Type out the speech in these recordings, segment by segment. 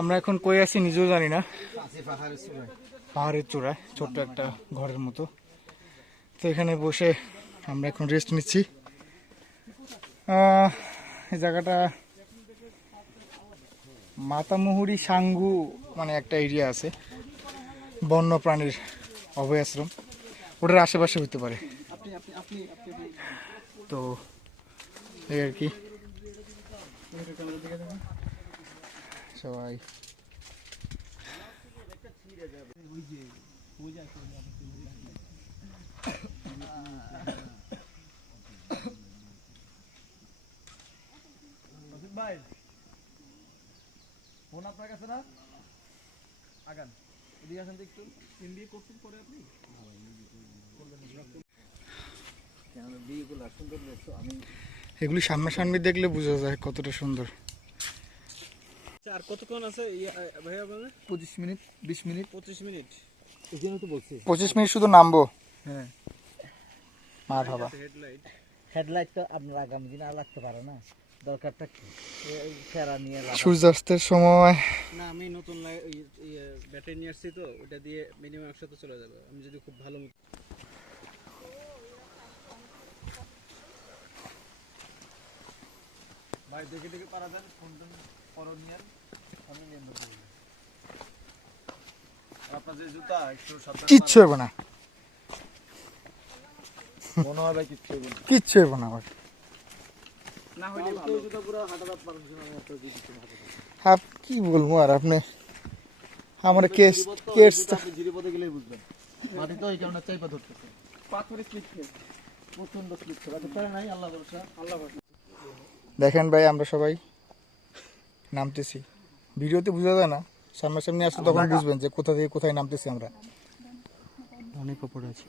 আমরা এখন কই আছি নিজেও জানি না, পাহাড়ের চূড়ায় ছোট্ট একটা ঘরের মতো। তো এখানে বসে আমরা এখন রেস্ট নিচ্ছি। এই জায়গাটা মাতামুহুরি সাঙ্গু মানে একটা এরিয়া আছে, বন্য প্রাণীর অভয়াশ্রম, ওটার আশেপাশে হতে পারে। তো এই আর কি সবাই ভাই ফোন আপনার কাছে না আগান এদিকে আসেন তো একটু ইন্ডিয়া করছেন পরে আপনি এগুলি সামনাসামনি দেখলে বোঝা যায় কতটা সুন্দর। আর কতক্ষণ আছে ভাইয়া বলে 25 মিনিট 20 মিনিট 25 মিনিট এখানে তো বলছি 25 মিনিট শুধু নামবো। হ্যাঁ মা বাবা হেডলাইট তো আপনার আগামী দিন আর লাগতে পারে না, দরকারটা কি ফেরা নিয়ে সূর্যাস্তের সময় না। আমি নতুন ব্যাটারি নিয়ে আসছি তো ওটা দিয়ে মিনিমাম 100 তো চলে যাবে আমি যদি খুব ভালো মতো। ভাই দেখে দেখে পারা যান কোনটা করণীয় আমি নিয়ে নেব। আপনার যে জুতা একটু সাবধানে, কিচ্ছু হবে না, মনে হয় ভাই কিচ্ছু হবে না, কিচ্ছু হবে না আমার না হইলে ভালো জুতা পুরো হাঁটাতে পারছেন আমি একটা দিয়ে দিচ্ছি হাতে। আপ কি বলবো আর আপনি আমার কেস আপনি ধীরে পথে গেলেই বুঝবেন মাটি তো এই কারণে চাইপা ধরতেছে পাথরে স্লিপ খেয়ে প্রচন্ড স্লিপ খেয়ে আচ্ছা পারে নাই আল্লাহ ভরসা আল্লাহ ভরসা। দেখেন ভাই আমরা সবাই নামতেছি, ভিডিওতে বোঝা যায় না, সামনাসামনি আসলে তখন বুঝবেন যে কোথা থেকে কোথায় নামতেছি। আমরা অনেক উপরে আছি,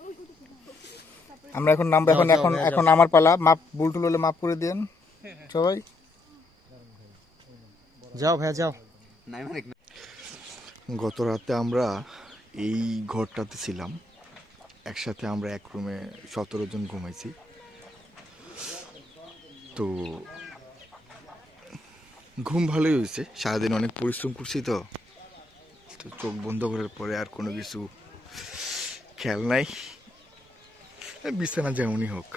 আমরা এখন নামবো। এখন এখন এখন আমার পালা, মাপ বুলটুল হলে মাপ করে দেন সবাই। যাও ভাইয়া যাও। গত রাতে আমরা এই ঘরটাতে ছিলাম, একসাথে আমরা এক রুমে 17 জন ঘুমাইছি। তো ঘুম ভালোই হয়েছে, সারাদিন অনেক পরিশ্রম করছি তো তো চোখ বন্ধ করার পরে আর কোনো কিছু খেয়াল নাই, বিছানা যেমনই হোক।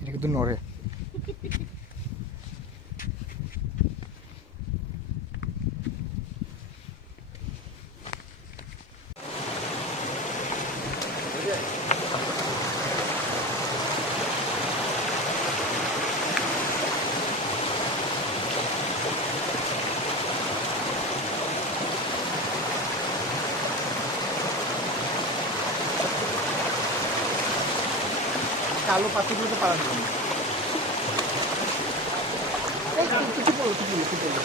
এটা কিন্তু নড়ে। কালো পাখিগুলোতে পারা যাবে না। এই কিছু বলো, কিছু বলো।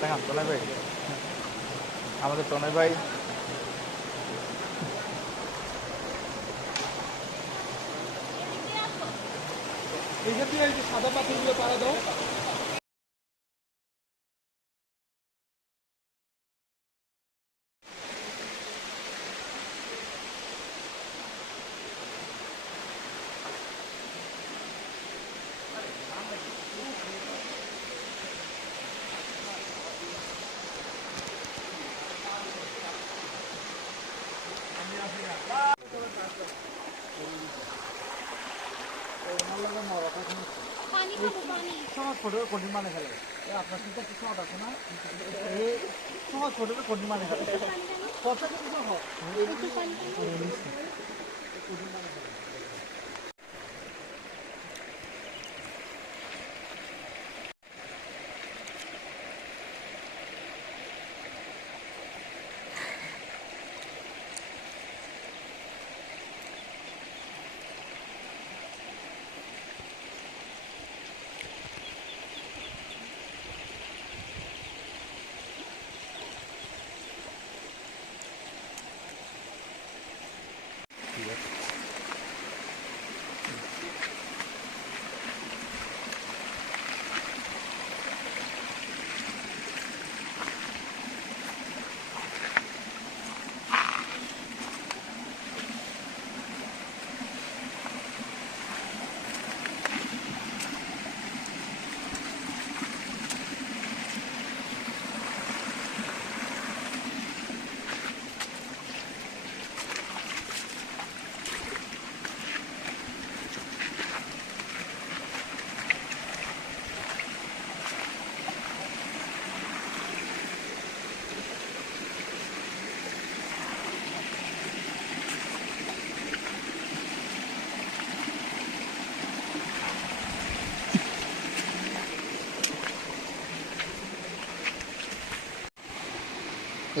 দেখান তনয় ভাই, আমাদের তনয় ভাই সাদা পাখিগুলো পাড়া দাও। সহজ ফটো কোটি মানে খেলে আপনার চিন্তা কি সহজ আছে না? এই সহজ ফটোটা কোটি মানে খেলে কথা কিন্তু হয়।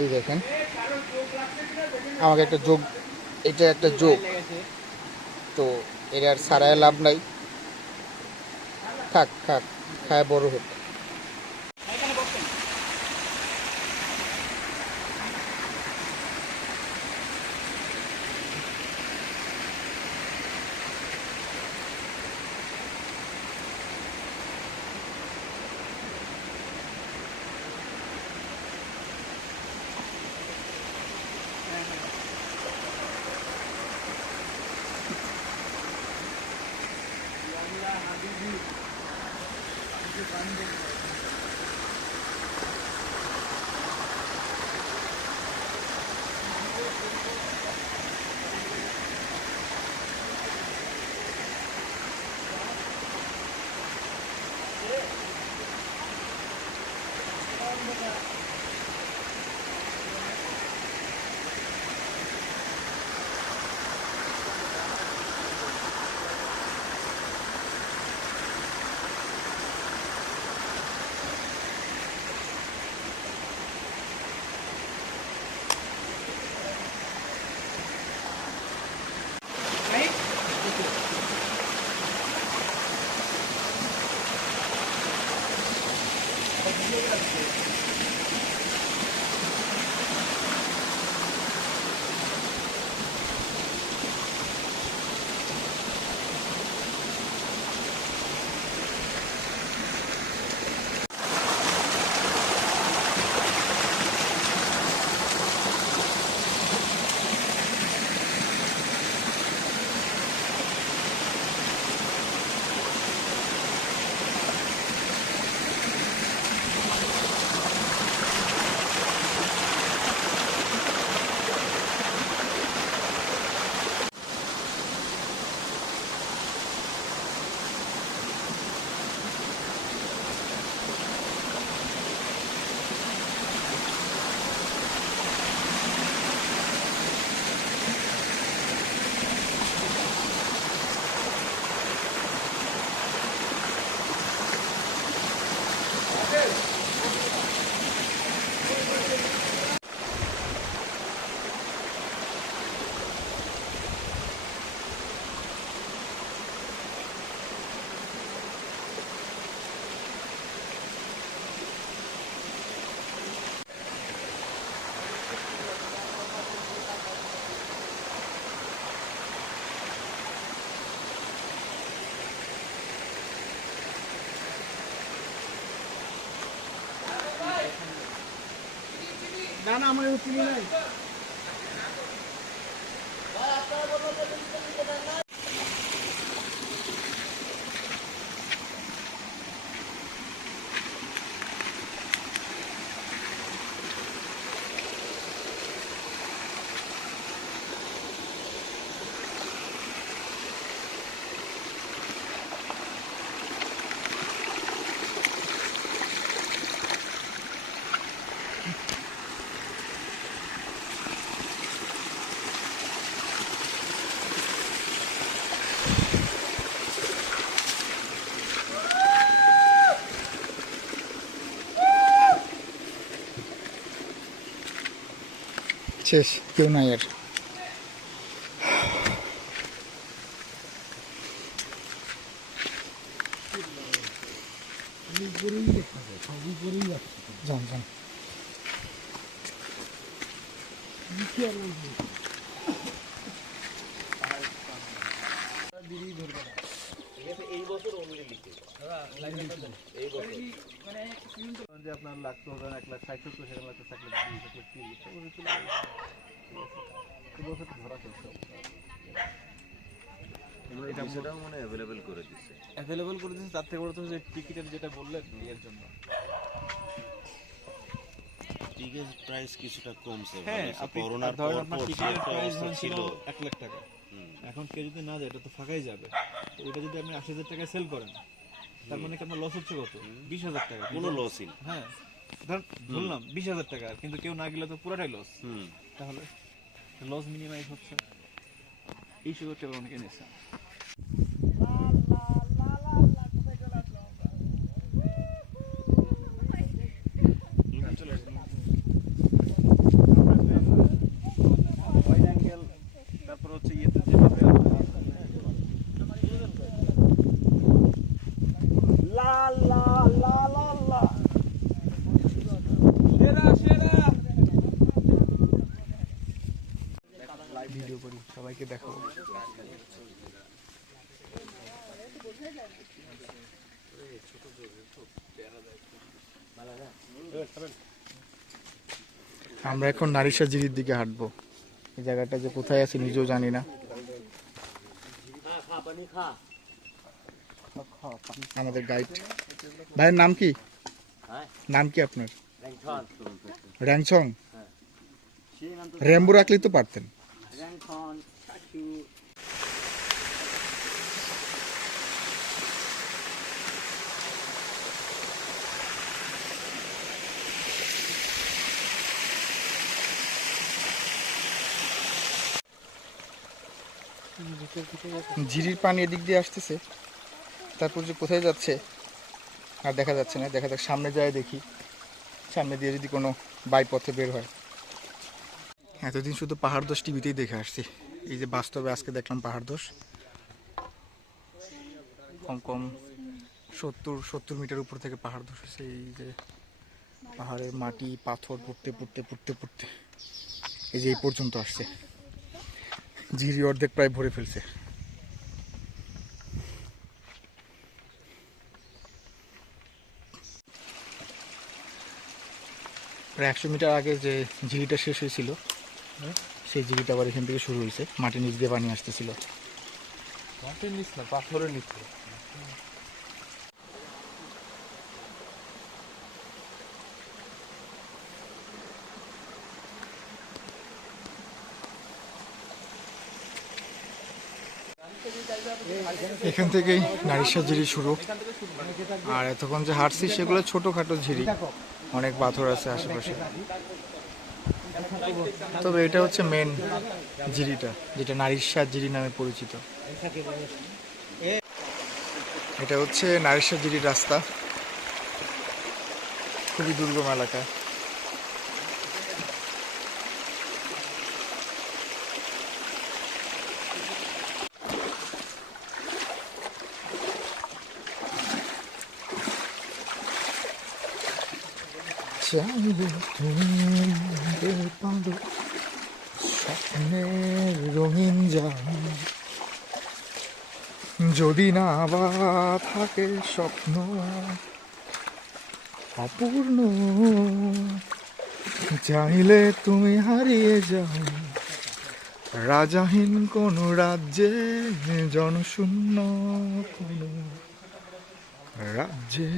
এই দেখেন আমাকে একটা যোগ, এটা একটা যোগ, তো এর আর সারায় লাভ নাই, থাক থাক খায় বড় হোক। Habibi. না না আমার চিনি নাই। শেষ, কেউ নাই আর। যান যান। যে আপনার লাগতো 1,60,000 সেখানে লাগতো 1,20,000 1,30,000 ধরা চলছে। এটা সেটাও মানে অ্যাভেলেবেল করে দিচ্ছে। অ্যাভেলেবল করে দিচ্ছে, তার থেকে বড় তো যে টিকিটের যেটা বললেন এর জন্য টিকিট প্রাইস কিছুটা কমছে। হ্যাঁ, ভালো, আপনি করোনার ধরেন পর আপনার পর যে টিকিটের একটা প্রাইস অবস্থা ছিল ছিল। 1,00,000 টাকা। এখন কেউ যদি না যায় এটা তো ফাঁকাই যাবে। তো ওইটা যদি আপনি 80,000 টাকায় সেল করেন তার মানে কি আপনার লস হচ্ছে কত? 20,000 টাকা। কোনো লসই না। হ্যাঁ, ধরলাম 20,000 টাকা, কিন্তু কেউ না গেলে তো পুরোটাই লস। তাহলে লস মিনিমাইজ হচ্ছে, এই সুযোগটা অনেকে নিচ্ছে। তারপর হচ্ছে ইয়েতে যেভাবে ভিডিও করি, সবাইকে দেখাবো। আমরা এখন নারিশা জিরির দিকে হাঁটবো। এই জায়গাটা যে কোথায় আছে নিজেও জানি না। আমাদের গাইড ভাইয়ের নাম কি? নাম কি আপনার? র্যাংছং। র্যাম্বো রাখলেই তো পারতেন। ঝিরির পানি এদিক দিয়ে আসতেছে, তারপর যে কোথায় যাচ্ছে আর দেখা যাচ্ছে না। দেখা যাক, সামনে যায় দেখি, সামনে দিয়ে যদি কোনো বাই পথে বের হয়। এতদিন শুধু পাহাড় দোষ টিভিতেই দেখে আসছি, এই যে বাস্তবে আজকে দেখলাম পাহাড় দোষ। কম কম 70 মিটার উপর থেকে পাহাড় দোষ হচ্ছে। এই যে পাহাড়ের মাটি পাথর পড়তে পড়তে পড়তে পড়তে এই যে এই পর্যন্ত আসছে। ঝিরি অর্ধেক প্রায় ভরে ফেলছে। প্রায় 100 মিটার আগে যে ঝিরিটা শেষ হয়েছিল, সেই ঝিরিটা আবার এখান থেকে শুরু হয়েছে। মাটির নিচ দিয়ে পানি আসতেছিল। মাটির নিচ না, পাথরের নিচে। এখান থেকেই নারিশা ঝিরি শুরু। আর এতক্ষণ যে হাঁটছি সেগুলো ছোটোখাটো ঝিরি, অনেক পাথর আছে আশেপাশে। তবে এটা হচ্ছে মেন ঝিরিটা, যেটা নারিশা ঝিরি নামে পরিচিত। এটা হচ্ছে নারিশা ঝিরির রাস্তা, খুবই দুর্গম এলাকা। চাইলে তোমার পাদো স্বপ্নের রঙিন যান, যদি না বা থাকে স্বপ্ন অপূর্ণ, চাইলে তুমি হারিয়ে যাও রাজাহীন কোন রাজ্যে, জনশূন্য কোন রাজ্যে।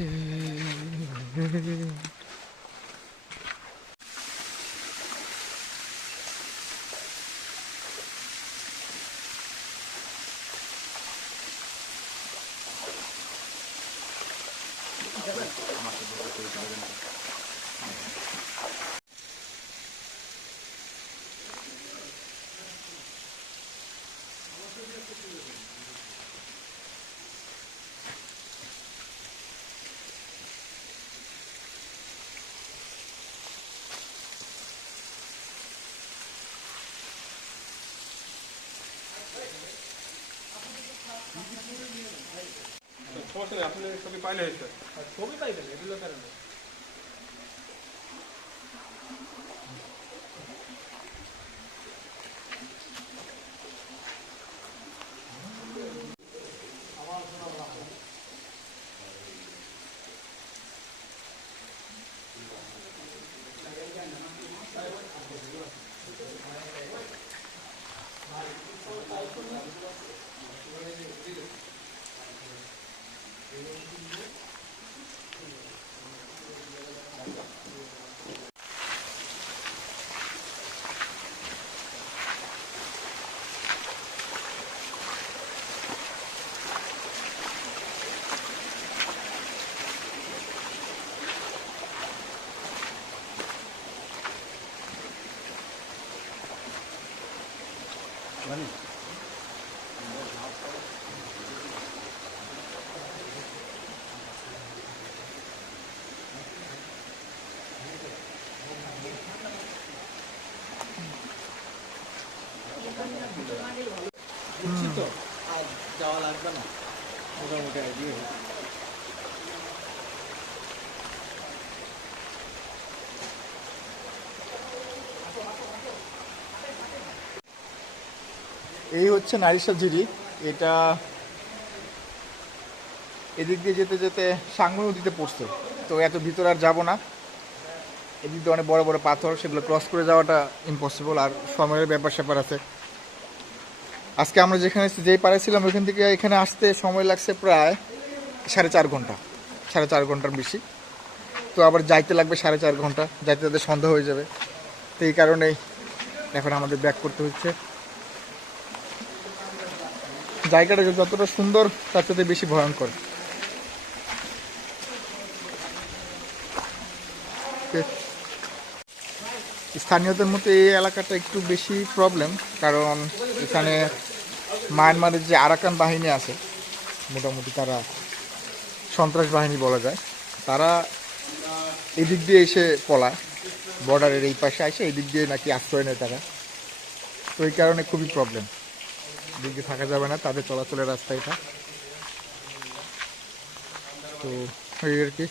বুঝছি তো, আর যাওয়া লাগবে না, মোটামুটি আইডিয়া। এই হচ্ছে নারিশা ঝিরি। এটা এদিক দিয়ে যেতে যেতে সাঙ্গু নদীতে পড়ছে, তো এত ভিতরে আর যাবো না। এদিক দিয়ে অনেক বড় বড় পাথর, সেগুলো ক্রস করে যাওয়াটা ইম্পসিবল, আর সময়ের ব্যাপার স্যাপার আছে। আজকে আমরা যেখানে যেই পাড়ে ছিলাম ওইখান থেকে এখানে আসতে সময় লাগছে প্রায় 4.5 ঘন্টা, 4.5 ঘন্টার বেশি। তো আবার যাইতে লাগবে 4.5 ঘন্টা, যাইতে যাতে সন্ধ্যা হয়ে যাবে। তো এই কারণেই এখন আমাদের ব্যাক করতে হচ্ছে। জায়গাটা যতটা সুন্দর তার সাথে বেশি ভয়ঙ্কর। স্থানীয়দের মধ্যে এই এলাকাটা একটু বেশি প্রবলেম, কারণ এখানে মায়ানমারের যে আরাকান বাহিনী আছে, মোটামুটি তারা সন্ত্রাস বাহিনী বলা যায়, তারা এদিক দিয়ে এসে পলায়, বর্ডারের এই পাশে এসে এই দিক দিয়ে নাকি আশ্রয় নেয় তারা। তো এই কারণে খুবই প্রবলেম, দিক দিয়ে থাকা যাবে না, তাদের চলাচলের রাস্তা এটা। তো এই আর কি।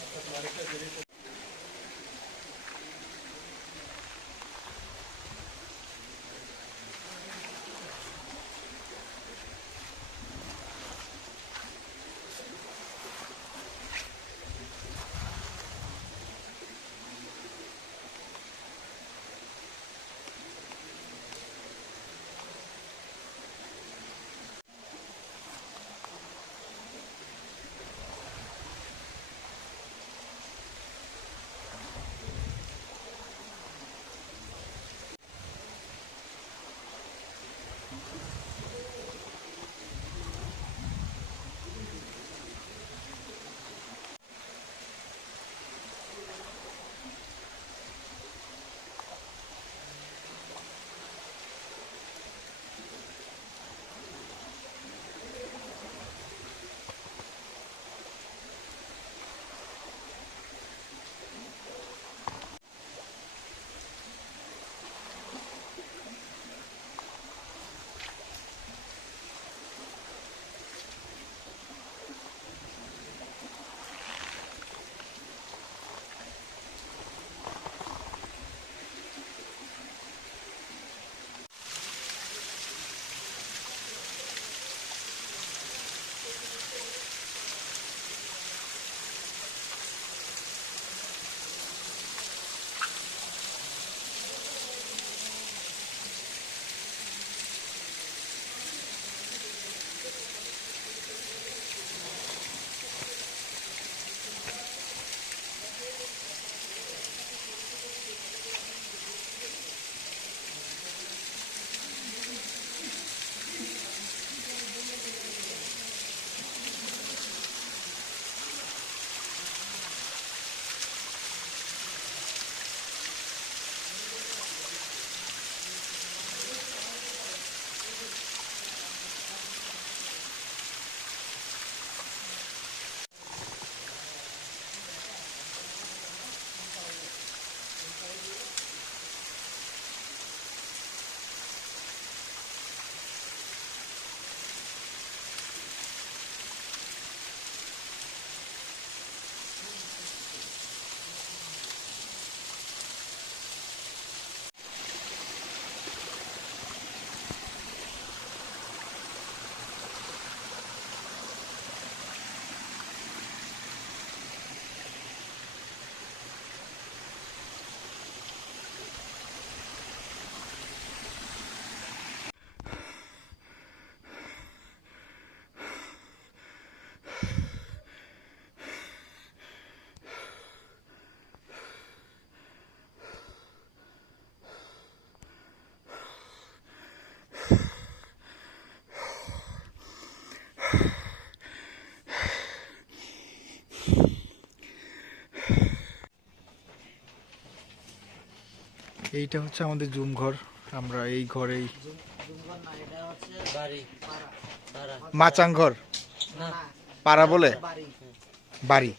এইটা হচ্ছে আমাদের জুম ঘর। আমরা এই ঘরেই জুমঘর না, এটা হচ্ছে বাড়ি, পাড়া, মাচাং ঘর, না পাড়া বলে বাড়ি। বাড়ি।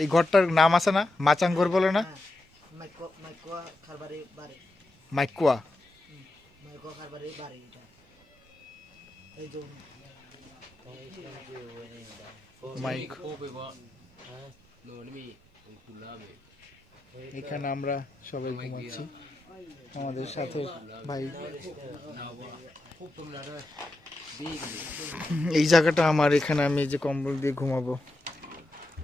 এই ঘরটার নাম আছে না, মাচাং ঘর বলে না? মাইকোয়া খারবাড়ি বাড়ি, মাইকুয়া। মাইকোয়া খারবাড়ি বাড়ি এটা। এই যে মাইক। এখানে আমরা সবাই ঘুমাচ্ছি, আমাদের সাথে ভাই। এই জায়গাটা আমার, এখানে আমি যে কম্বল দিয়ে ঘুমাবো,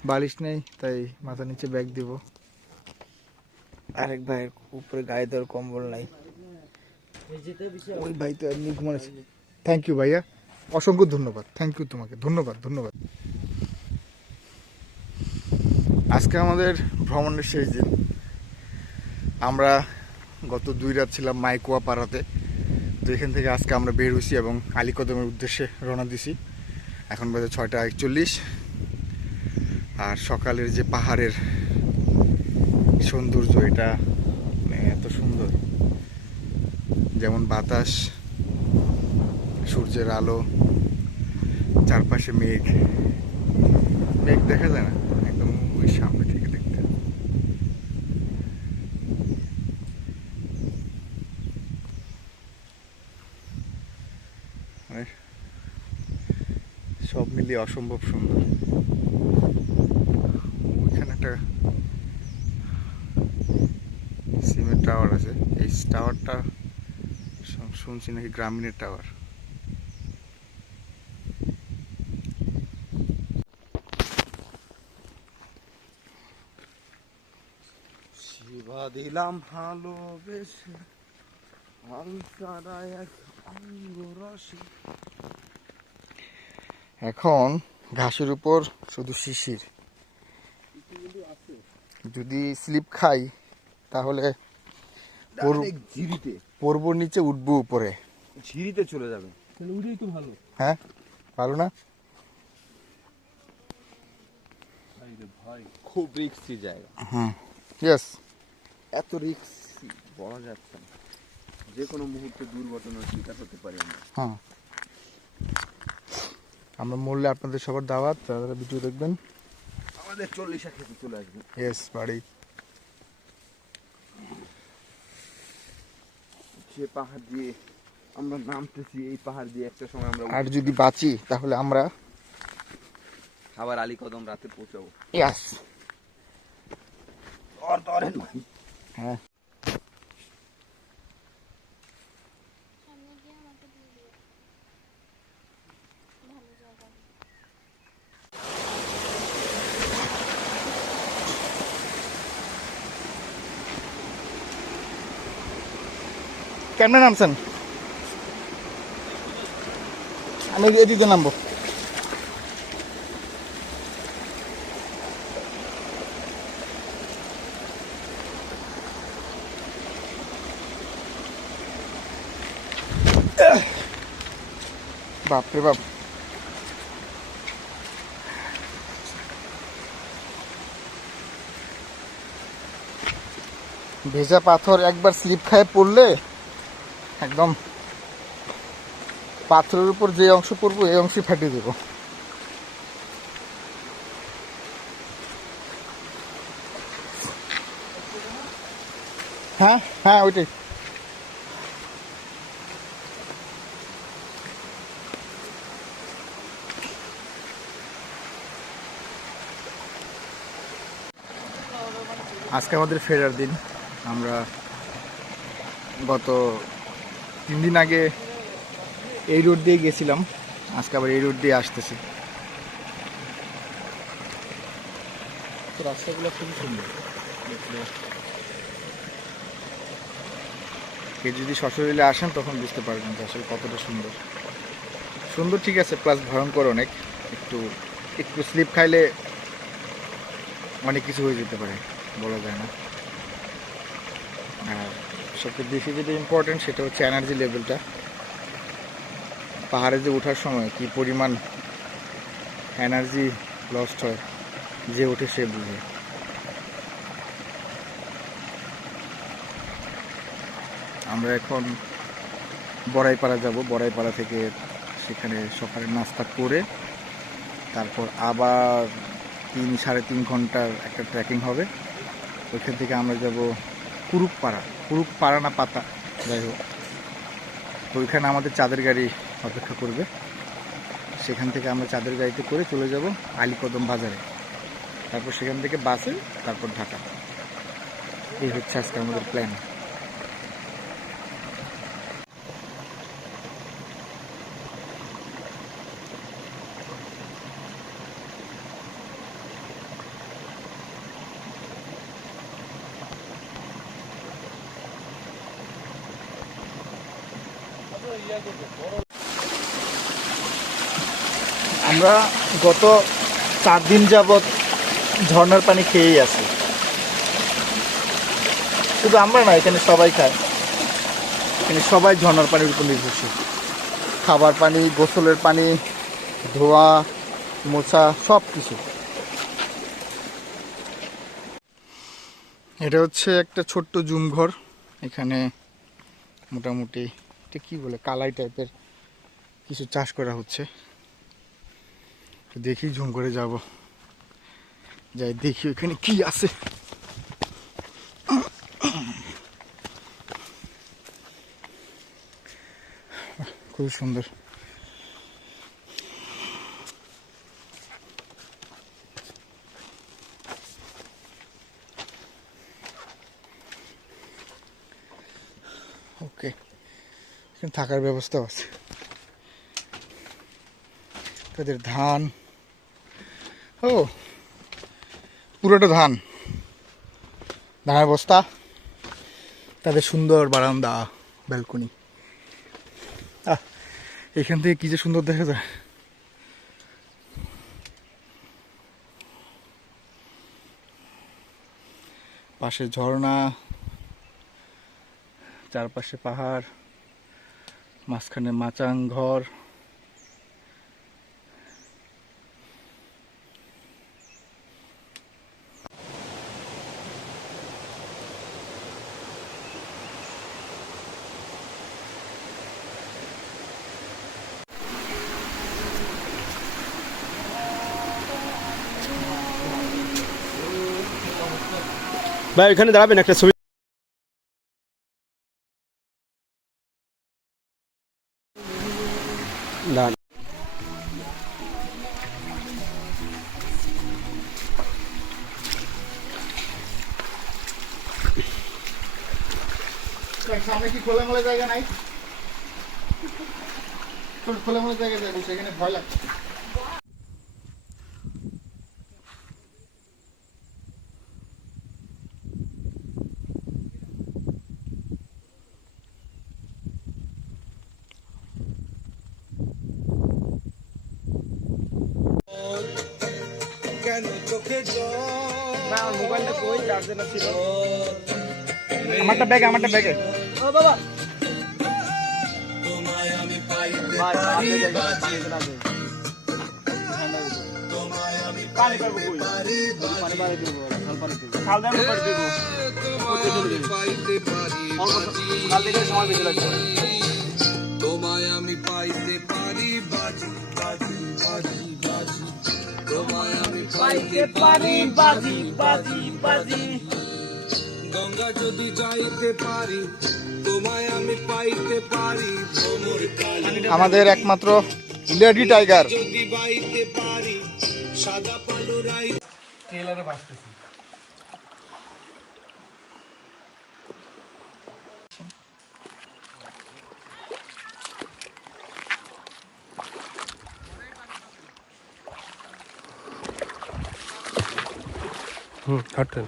বালিশ নেই তাই মাথা নিচে ব্যাগ দিব। আরেক ভাইয়ের উপরে গায়ে দেওয়ার কম্বল নাই, ওই ভাই তো এমনি ঘুমাচ্ছে। থ্যাংক ইউ ভাইয়া, অসংখ্য ধন্যবাদ, থ্যাংক ইউ তোমাকে, ধন্যবাদ ধন্যবাদ। আজকে আমাদের ভ্রমণের শেষ দিন। আমরা গত 2 রাত ছিলাম মাইকুয়া পাড়াতে। তো এখান থেকে আজকে আমরা বের হয়েছি এবং আলীকদমের উদ্দেশ্যে রওনা দিছি। এখন বাজে 6:41। আর সকালের যে পাহাড়ের সৌন্দর্য, এটা মানে এত সুন্দর, যেমন বাতাস, সূর্যের আলো, চারপাশে মেঘ। মেঘ দেখা যায় না, একদম ওই সামনে থেকে দেখতে। মানে সব মিলিয়ে অসম্ভব সুন্দর। ওইখানে একটা সিমেন্ট টাওয়ার আছে, এই টাওয়ারটা শুনছি নাকি গ্রামীণের টাওয়ার। শিবা দিলাম ভালোবেসে হাল ছাড়া এক অঙ্গরাশি। এখন ঘাসের উপর শুধু শিশির। যদি স্লিপ খাই তাহলে ঝিরিতে পড়বো নিচে, উঠবো উপরে। ঝিরিতে চলে যাবে। হ্যাঁ, ভালো না? ভাই খুব রিস্কি জায়গা। হুম, ইয়েস। এত রিস্কি বলা যাচ্ছে না, যে কোনো মুহূর্তে দুর্ঘটনার শিকার হতে পারি আমরা। হ্যাঁ, আমরা মরলে আপনাদের সবার দাওয়াত, তারা ভিডিও দেখবেন। আমাদের 40 খেতে চলে আসবে। ইয়েস, বাড়ি। যে পাহাড় দিয়ে আমরা নামতেছি, এই পাহাড় দিয়ে একটা সময় আমরা আর যদি বাঁচি তাহলে আমরা আবার আলীকদম রাতে পৌঁছাবো। ইয়াস। और तोरे भाई হ্যাঁ, কেমনে নামছেন? আমি এদিকে নামবো। বাপরে বাপ, ভেজা পাথর একবার স্লিপ খায় পড়লে একদম পাথরের উপর যে অংশ পড়বো এই অংশই ফাটিয়ে দেবো। হ্যাঁ হ্যাঁ, ওইটাই। আজকে আমাদের ফেরার দিন। আমরা গত 3 দিন আগে এই রোড দিয়ে গেছিলাম, আজকে আবার এই রোড দিয়ে আসতেছি। তো রাস্তাগুলো খুবই সুন্দর, কে যদি সশরীরে আসেন তখন বুঝতে পারবেন যে আসলে কতটা সুন্দর। সুন্দর ঠিক আছে, প্লাস ভয়ঙ্কর অনেক। একটু একটু স্লিপ খাইলে অনেক কিছু হয়ে যেতে পারে, বলা যায় না। আর সবচেয়ে বেশি যেটা ইম্পর্টেন্ট সেটা হচ্ছে এনার্জি লেভেলটা। পাহাড়ে যে ওঠার সময় কি পরিমাণ এনার্জি লস্ট হয়, যে ওঠে সে বুঝে। আমরা এখন বড়াইপাড়া যাব। বড়াইপাড়া থেকে সেখানে সকালে নাস্তা করে তারপর আবার 3-3.5 ঘন্টার একটা ট্রেকিং হবে। ওইখান থেকে আমরা যাব কুরুকপাড়া না পাতা, যাই হোক। তো ওইখানে আমাদের চাঁদের গাড়ি অপেক্ষা করবে। সেখান থেকে আমরা চাঁদের গাড়িতে করে চলে যাব আলীকদম বাজারে, তারপর সেখান থেকে বাসে, তারপর ঢাকা। এই হচ্ছে আজকে আমাদের প্ল্যান। আমরা গত 4 দিন যাবৎ ঝর্ণার পানি খেয়েই আছি। শুধু আমরা না, এখানে সবাই খায়। এখানে সবাই ঝর্ণার পানির উপর নির্ভরশীল। খাবার পানি, গোসলের পানি, ধোয়া মোছা সব কিছু। এটা হচ্ছে একটা ছোট্ট জুম ঘর। এখানে মোটামুটি এটা কি বলে, কালাই টাইপের কিছু চাষ করা হচ্ছে। দেখি, ঝুম করে যাব, যাই দেখি ওখানে কি আছে। খুব সুন্দর। ওকে, এখানে থাকার ব্যবস্থা আছে। তাদের ধান, ও পুরোটা ধানের বস্তা, তাদের সুন্দর বারান্দা, ব্যালকনি। এখান থেকে কি যে সুন্দর দেখা যায়। পাশে ঝর্ণা, চারপাশে পাহাড়, মাঝখানে মাচাং ঘর। ভাই ওখানে দাঁড়াবেন, একটা ছবি। না সামনে কি খোলামেলা জায়গা নাই? খোলামেলা জায়গায় যাবো, সেখানে ভয় লাগছে। মোবাইলটা কই, চার্জার ছিল আমারটা ব্যাগে ও বাবা। পানি পাবো কই? পানি বাড়ি দেবো, পানি দেবো, খাল দেবো, পানি দেবো। কাল থেকে সময় বেশি লাগবে। তোমায় আমি পাইতে পারি বাজি বাজি বাজি বাজি, তোমায় আমি পাইতে পারি বাজি বাজি বাজি। গঙ্গা যদি যাইতে পারি, তোমায় আমি পাইতে পারি ভ্রমর কালে। আমাদের একমাত্র লেডি টাইগার। যদি বাইতে পারি সাদা পালুরাই। ট্রেলারে বাসতেছি। হাঁটেন।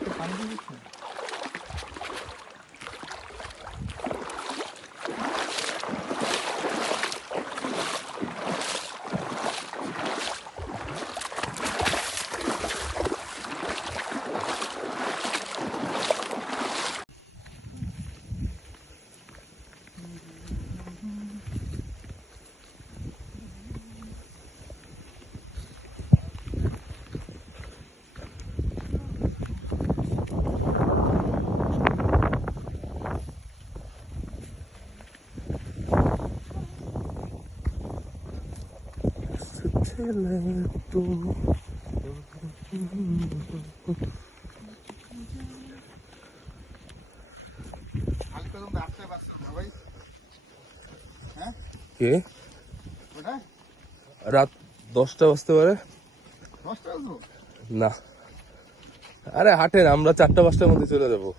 কে রাত 10টা বাজতে পারে না, আরে হাটেন, আমরা 4টা-5টার মধ্যে চলে যাবো।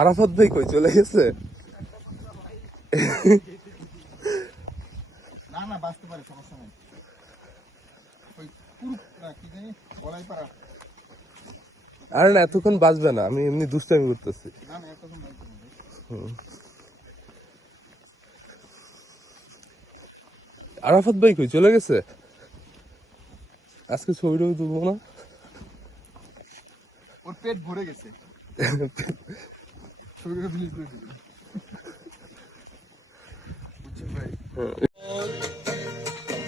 আরাফাত ভাই কই চলে গেছে? না না বাঁচতে পারে, সমস্যা নেই। ওই পুরুপ না কি জানি বলাই পারা। আরে না, এতক্ষণ বাঁচবে না, আমি এমনি দুষ্টামি করতেছি। না না এতক্ষণ বাঁচবে না। আরাফাত ভাই কই চলে গেছে? আজকে ছবি টবি তুলবো না? ওর পেট ভরে গেছে, শরীরে বিলি করে দিল। বুঝছেন ভাই?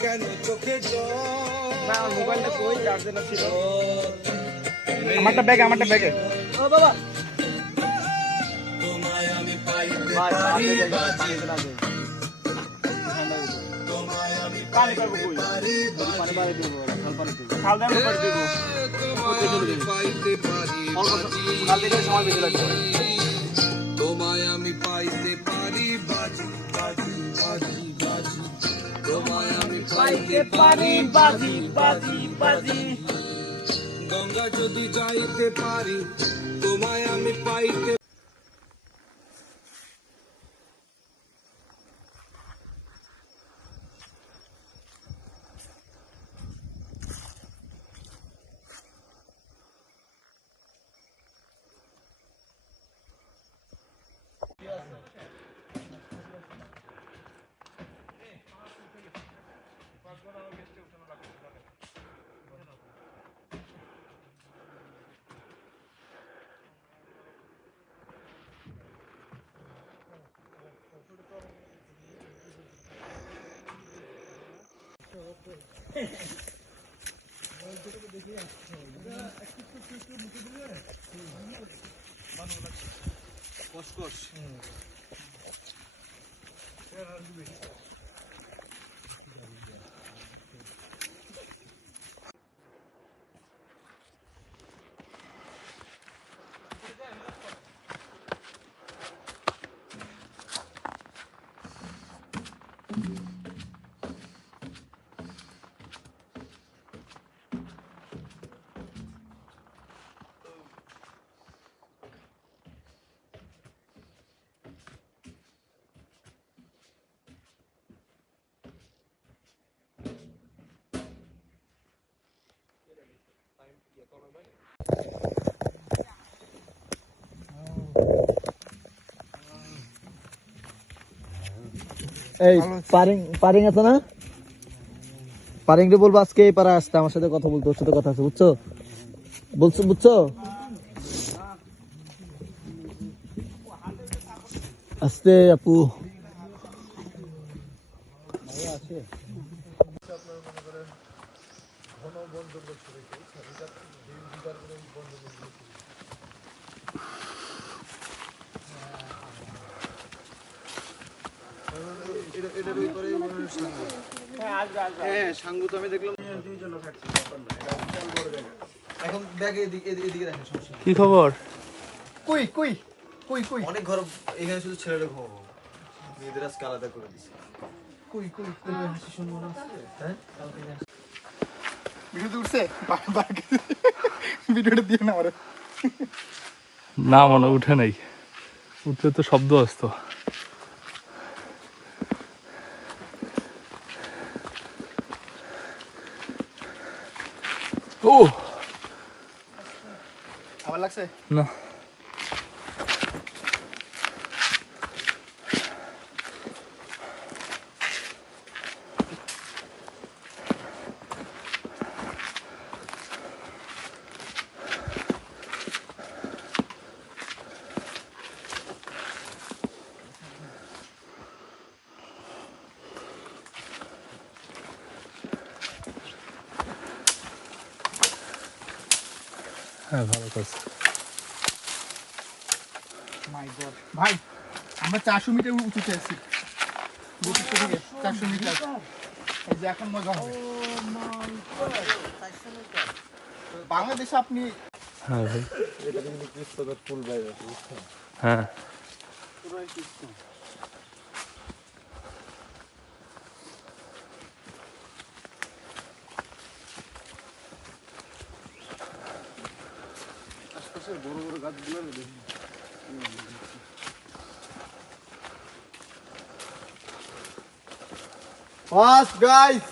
কেন চোখে না আমার মোবাইলটা কই, চার্জে না ছিল। আমারটা ব্যাগে, আমারটা ব্যাগে। ও বাবা তোমায় আমি পাইতে ভাই পারি আগে যাই, বাজি, পানি লাগে। তোমায় আমি পানি পাইতে পারবো কই? পারি পানি পারে দিব, খাল পানি দিব। খাল দেন পানি দিব। তোমায় আমি পাইতে পারি বাজি, খাল দিলে সময় বেশি লাগবে। তোমায় আমি পাইতে পারি বাজি বাজি বাজি বাজি, তোমায় আমি পাইতে পারি বাজি বাজি বাজি। গঙ্গা যদি যাইতে পারি, তোমায় আমি পাইতে। এই পারিং আছে না? পারিং রে বলবো আজকে এই পাড়া আসতে, আমার সাথে কথা বলতে, ওর সাথে কথা আছে, বুঝছো? বুঝছো? আসতে আপু। এখন ব্যাগে এদিকে রাখেন, সমস্যা নেই। কি খবর? কুই কুই কুই কুই অনেক ঘর এখানে শুধু ছেলেরা ঘুমাবো, মেয়েদের আজকে আলাদা করে দিছি। কুই কুই কুই হাসি শুনবো না হ্যাঁ? ভিডিওতে উঠছে? ভিডিওটা দিয়ে না আমারে। না মনে উঠে নাই, উঠলে তো শব্দ আসতো। ও আমার লাগছে না, হ্যাঁ ভালো কাজ। মাই গড ভাই, আমরা 400 মিটার উঁচুতে আছি। 200 থেকে 400 মিটার। এই যে এখন মজা হবে। বাংলাদেশে আপনি হ্যাঁ ভাই এটা কিন্তু কৃষ্ণদের ফুল বাইরে আছে, বুঝছেন? হ্যাঁ আশপাশের বড় বড় গাছগুলো দেখি। Fast, guys!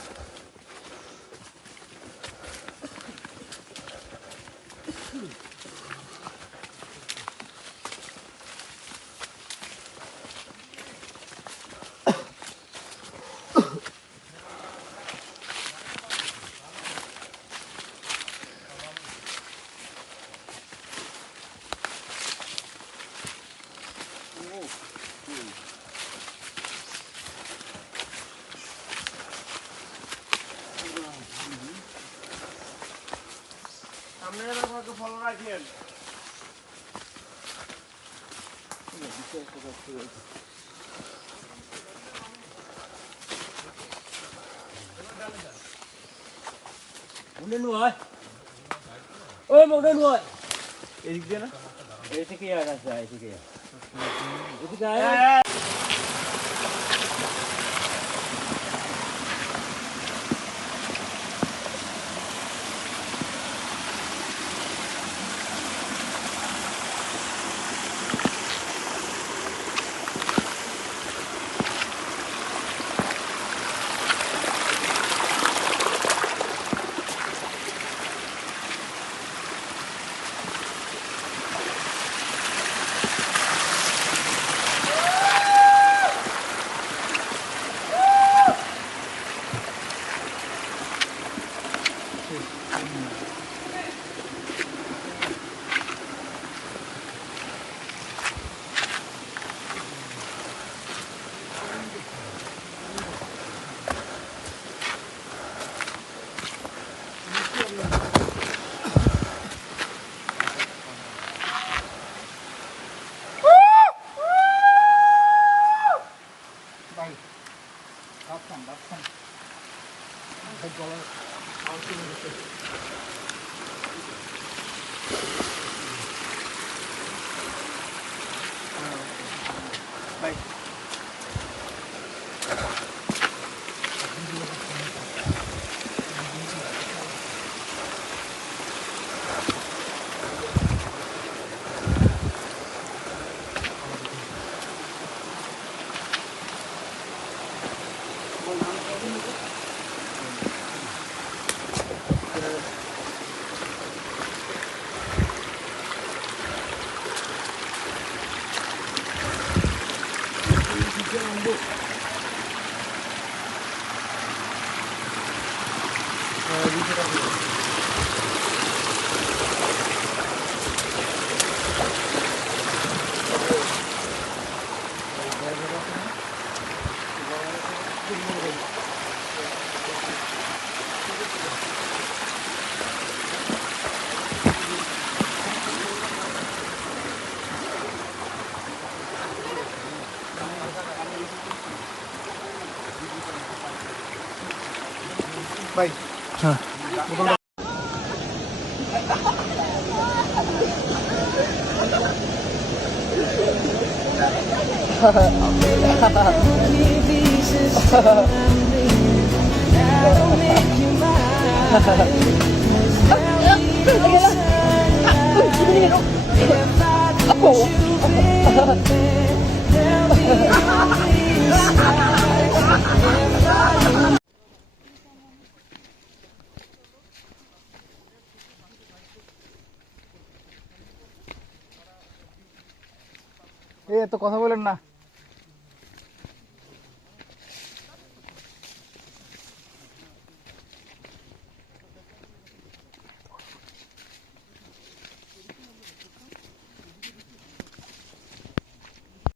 ভাই রাখতাম ভাই গলার আওয়াজ শুনে গেছে। ভাই ভাই এত কথা বলেন না।